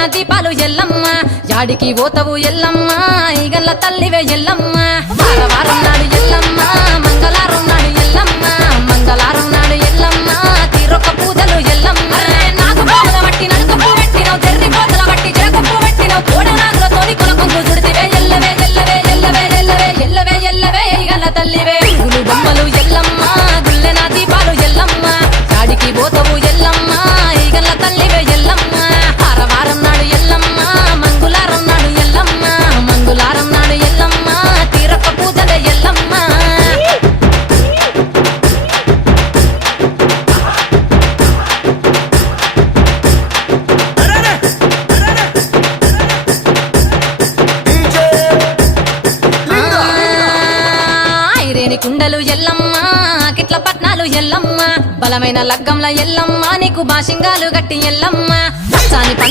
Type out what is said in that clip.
గుల్లెన దీపాలు ఎల్లమ్మ యాడికి పోతవు ఎల్లమ్మ ఈగల్ల తల్లివే ఎల్లమ్మ వారం నాడు ఎల్లమ్మ మంగళారం నాడు ఎల్లమ్మ మంగళారం నాడు ఎల్లమ్మ తీరొక్క పూజలు ఎల్లమ్మ నాకు బాధ బట్టి నలుకప్పు పెట్టినవు జర్రి కోతల బట్టి జరకప్పు పెట్టినవు కోడనాగులతోని కొనకొంగు చుడితివే ఎల్లవే ఎల్లవే ఎల్లవే ఎల్లవే ఎల్లవే ఎల్లవే ఈగల్ల తల్లివే గులు బొమ్మలు ఎల్లమ్మ గుల్లెన దీపాలు ఎల్లమ్మ యాడికి పోతవు ఎల్లమ్మ ఈగల్ల తల్లివే ఎల్లమ్మ వారం నాడు ఎల్లమ్మ మంగళారం నాడు ఎల్లమ్మ మంగళారం నాడు ఎల్లమ్మ తీరొక్క పూజల ఎల్లమ్మ ఐరేని కుండలు ఎల్లమ్మ కిట్ల పట్నాలు ఎల్లమ్మ బలమైన లగ్గంల ఎల్లమ్మ నీకు బాషింగాలు గట్టి ఎల్లమ్మ